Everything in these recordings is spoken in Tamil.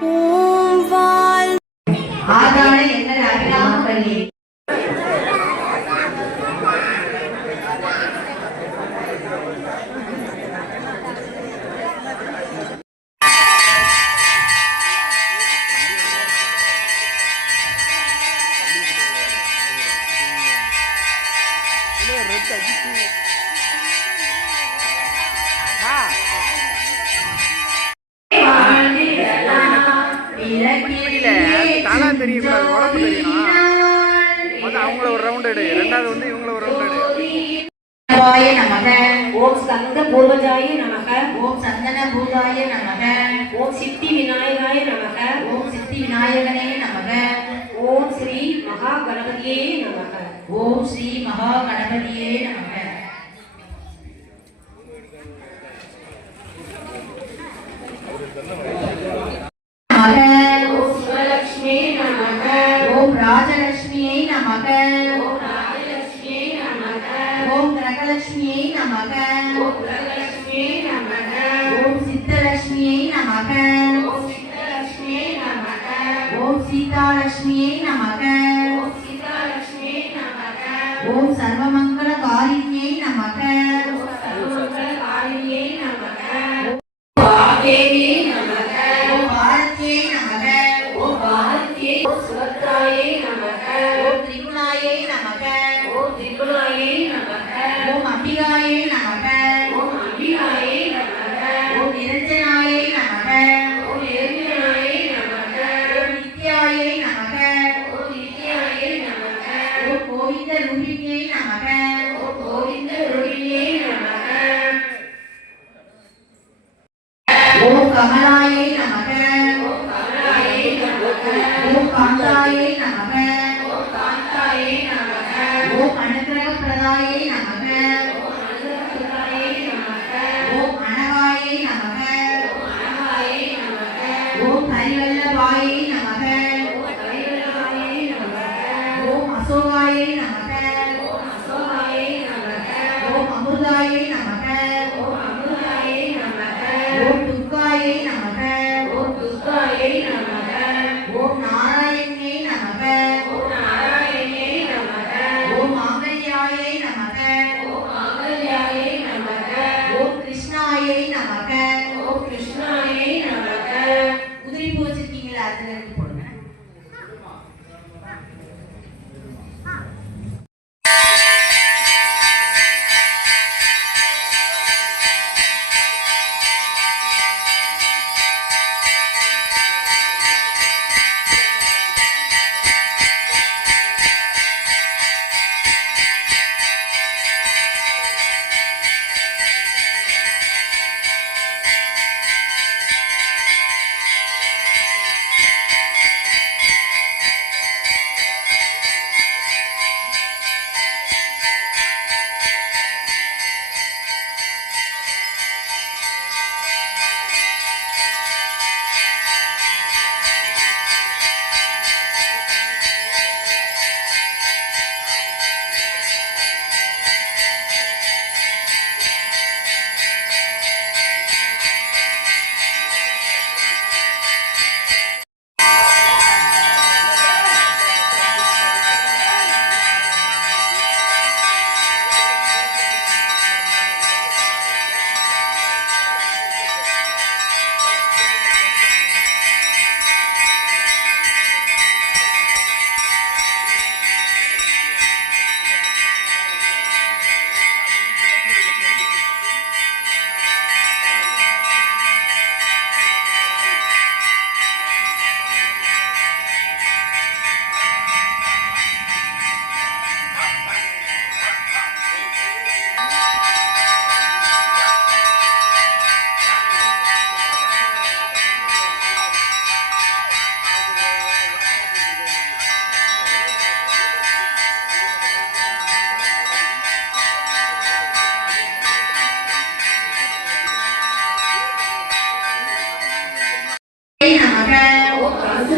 ஓம் தெரியக்கூடாது உடம்பு தெரியணும் வந்து அவங்கள ஒரு ரவுண்ட் எடு. ரெண்டாவது வந்து இவங்கள ஒரு ரவுண்ட் எடு. ஓம் ஸ்கந்த பூர்வஜாய நமக. ஓம் சந்தன பூதாய நமக. ஓம் சித்தி விநாயகாய நமக. ஓம் சித்தி விநாயகனே நமக. ஓம் ஸ்ரீ மகா கணபதியே நமக. ஓம் ஸ்ரீ மகா கணபதியே நமக நமக. ராஜலட்சுமியை நமக. ஓம் கிரகலட்சுமியை நமக. ஓம் சித்தலட்சுமியை நமக. ஓம் சீதாலட்சுமியை நமக. ஓம் சீதாலட்சுமி ஓம் நமக. ஓம் காந்தாயை நமக. ஓம் அனுகிரக பிரதாயை நமக ஓம் நமக. ஓம் ஹரிவல்லபாயை Opa.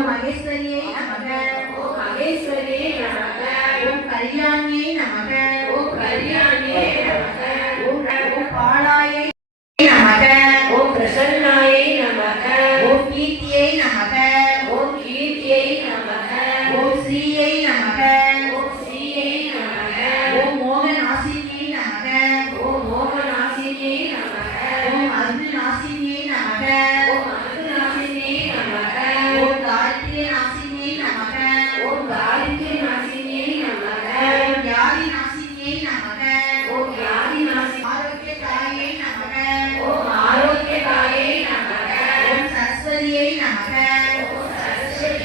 ஓம் மகேஸ்வரியை நமக. ஓம் மகேஸ்வரியை நமக. ஓம் கல்யாணியை நமக.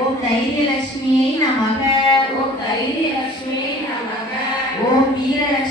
ஓம் தைரியலட்சுமியை நமக. ஓம் தைரியலட்சுமியை நமக. ஓம் வீரலட்சுமி